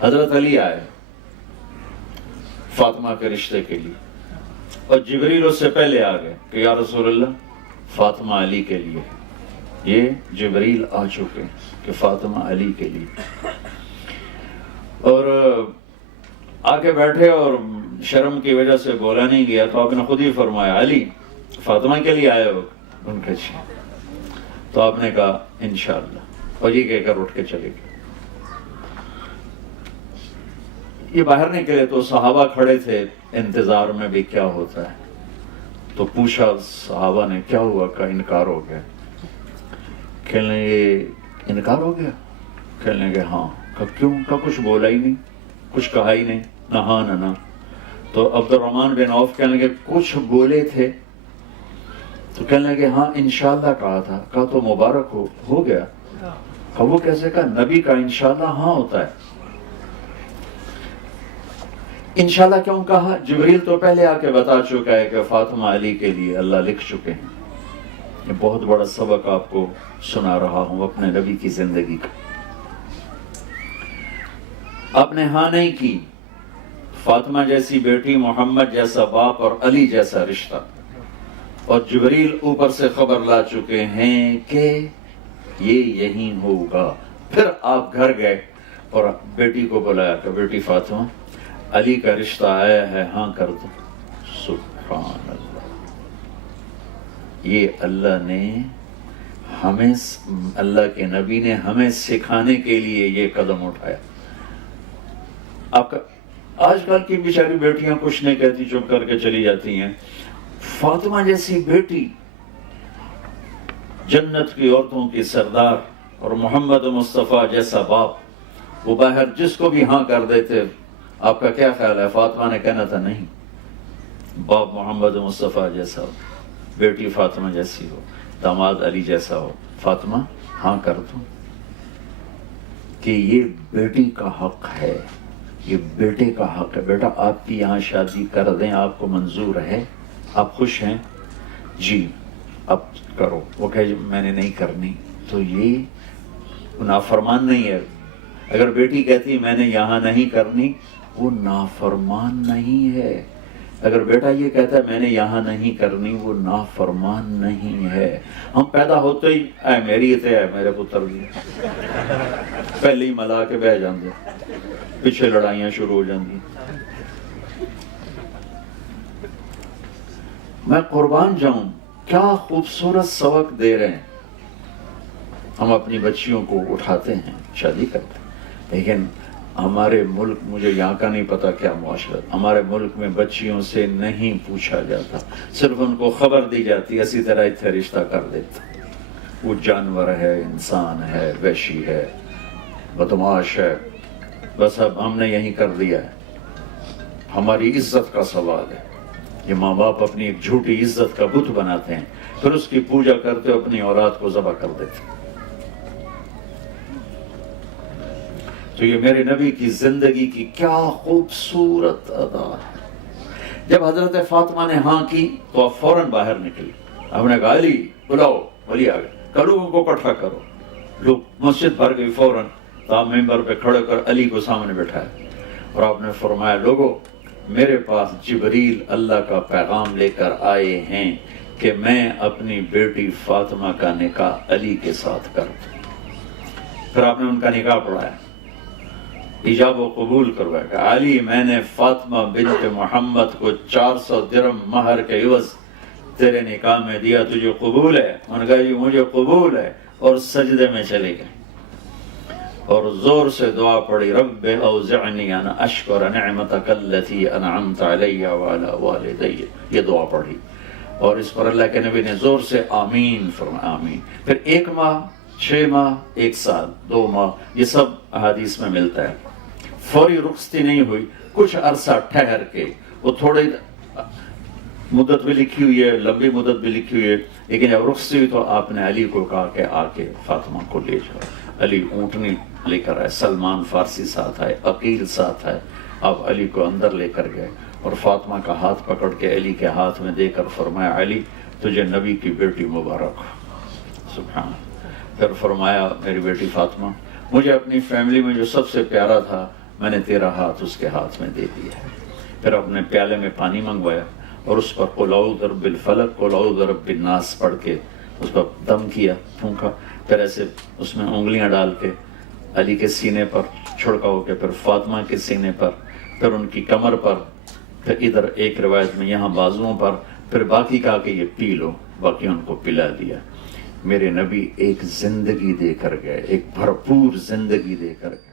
حضرت علی آئے فاطمہ کے رشتے کے لیے، اور جبریل اس سے پہلے آ گئے کہ یا رسول اللہ فاطمہ علی کے لیے، یہ جبریل آ چکے کہ فاطمہ علی کے لیے، اور آ کے بیٹھے اور شرم کی وجہ سے بولا نہیں گیا، تو آپ نے خود ہی فرمایا علی فاطمہ کے لیے آئے ہو؟ ان کے جی۔ تو آپ نے کہا انشاءاللہ، اور یہ کہہ کر اٹھ کے چلے گئے۔ یہ باہر نکلے تو صحابہ کھڑے تھے انتظار میں بھی کیا ہوتا ہے، تو پوچھا صحابہ نے کیا ہوا؟ کا انکار ہو گیا۔ کہنے لگے انکار ہو گیا؟ کہنے لگے ہاں۔ کہا کیوں؟ کا کچھ بولا ہی نہیں، کچھ کہا ہی نہیں، نہ ہاں نہ نہ۔ تو عبد الرحمن بن عوف کہنے لگے کچھ بولے تھے؟ تو کہنے لگے ہاں انشاءاللہ کہا تھا۔ کہا تو مبارک ہو گیا۔ کہا وہ کیسے؟ کہا نبی کا انشاءاللہ ہاں ہوتا ہے۔ انشاءاللہ کیوں کہا؟ جبریل تو پہلے آ کے بتا چکا ہے کہ فاطمہ علی کے لیے اللہ لکھ چکے ہیں۔ یہ بہت بڑا سبق آپ کو سنا رہا ہوں اپنے نبی کی زندگی کا۔ آپ نے ہاں نہیں کی، فاطمہ جیسی بیٹی، محمد جیسا باپ اور علی جیسا رشتہ، اور جبریل اوپر سے خبر لا چکے ہیں کہ یہ یہی ہوگا۔ پھر آپ گھر گئے اور بیٹی کو بلایا کہ بیٹی فاطمہ علی کا رشتہ آیا ہے، ہاں کر دو۔ سبحان اللہ، یہ اللہ نے ہمیں، اللہ کے نبی نے ہمیں سکھانے کے لیے یہ قدم اٹھایا۔ آپ کا آج کل کی بیچاری بیٹیاں کچھ نہیں کہتی، چپ کر کے چلی جاتی ہیں۔ فاطمہ جیسی بیٹی، جنت کی عورتوں کی سردار، اور محمد مصطفیٰ جیسا باپ، وہ باہر جس کو بھی ہاں کر دیتے۔ آپ کا کیا خیال ہے؟ فاطمہ نے کہنا تھا نہیں، باپ محمد مصطفیٰ جیسا ہو، بیٹی فاطمہ جیسی ہو، داماد علی جیسا ہو، فاطمہ ہاں کر دو، کہ یہ بیٹی کا حق ہے، یہ بیٹے کا حق ہے۔ بیٹا آپ کی یہاں شادی کر دیں، آپ کو منظور ہے؟ آپ خوش ہیں؟ جی اب کرو۔ وہ کہے میں نے نہیں کرنی، تو یہ نافرمان نہیں ہے۔ اگر بیٹی کہتی میں نے یہاں نہیں کرنی، وہ نافرمان نہیں ہے۔ اگر بیٹا یہ کہتا ہے میں نے یہاں نہیں کرنی، وہ نافرمان نہیں ہے۔ ہم پیدا ہوتے ہی اے میری تے ہے میرے پتر دی، پہلے ہی ملا کے بہ جاندے، پیچھے لڑائیاں شروع ہو جاندی۔ میں قربان جاؤں، کیا خوبصورت سبق دے رہے ہیں۔ ہم اپنی بچیوں کو اٹھاتے ہیں، شادی کرتے ہیں، لیکن ہمارے ملک، مجھے یہاں کا نہیں پتا کیا معاشرہ، ہمارے ملک میں بچیوں سے نہیں پوچھا جاتا، صرف ان کو خبر دی جاتی ہے، اسی طرح اتنے رشتہ کر دیتے۔ وہ جانور ہے، انسان ہے، وحشی ہے، بدماش ہے، بس اب ہم نے یہی کر دیا ہے۔ ہماری عزت کا سوال ہے۔ یہ ماں باپ اپنی ایک جھوٹی عزت کا بت بناتے ہیں، پھر اس کی پوجا کرتے، اپنی اولاد کو ذبح کر دیتے۔ تو یہ میرے نبی کی زندگی کی کیا خوبصورت ادا ہے۔ جب حضرت فاطمہ نے ہاں کی تو آپ فوراً باہر نکلی۔ ہم نے کہا علی بلاؤ، علی آ گئے، لوگوں کو اکٹھا کرو۔ لوگ مسجد بھر گئی، فوراً آپ ممبر پہ کھڑے کر علی کو سامنے بٹھایا، اور آپ نے فرمایا لوگوں میرے پاس جبریل اللہ کا پیغام لے کر آئے ہیں کہ میں اپنی بیٹی فاطمہ کا نکاح علی کے ساتھ کروں۔ پھر آپ نے ان کا نکاح پڑھایا، ایجاب و قبول کروایا کہ علی میں نے فاطمہ بنت محمد کو 400 درہم مہر کے عوض تیرے نکاح میں دیا، تجھے قبول ہے؟ انہوں نے کہا جی مجھے قبول ہے، اور سجدے میں چلے گئے اور زور سے دعا پڑھی، رب اوزعنی ان اشکر نعمتک التی انعمت علی وعلی والدی، یہ دعا پڑھی، اور اس پر اللہ کے نبی نے زور سے آمین فرمایا، آمین۔ پھر 1 ماہ، 6 ماہ، 1 سال، 2 ماہ، یہ سب احادیث میں ملتا ہے۔ فوری رخصتی نہیں ہوئی، کچھ عرصہ ٹھہر کے، وہ تھوڑی مدت بھی لکھی ہوئی ہے، لمبی مدت بھی لکھی ہوئی ہے، لیکن جب رخصتی ہوئی تو آپ نے علی کو کہا کہ آ کے فاطمہ کو لے جاؤ۔ علی اونٹنی لے کر آئے، سلمان فارسی ساتھ آئے، عقیل ساتھ آئے، آپ علی کو اندر لے کر گئے اور فاطمہ کا ہاتھ پکڑ کے علی کے ہاتھ میں دے کر فرمایا علی تجھے نبی کی بیٹی مبارک ہو۔ سبحان۔ پھر فرمایا میری بیٹی فاطمہ، مجھے اپنی فیملی میں جو سب سے پیارا تھا میں نے تیرا ہاتھ اس کے ہاتھ میں دے دیا ہے۔ پھر اپنے پیالے میں پانی منگوایا اور اس پر قل اعوذ برب الفلق قل اعوذ برب الناس پڑھ کے اس پر دم کیا، پھونکا، پھر ایسے اس میں انگلیاں ڈال کے علی کے سینے پر چھڑکاؤ کے، پھر فاطمہ کے سینے پر، پھر ان کی کمر پر، پھر ادھر ایک روایت میں یہاں بازوؤں پر، پھر باقی کہا کہ یہ پی لو، باقی ان کو پلا دیا۔ میرے نبی ایک زندگی دے کر گئے، ایک بھرپور زندگی دے کر گئے۔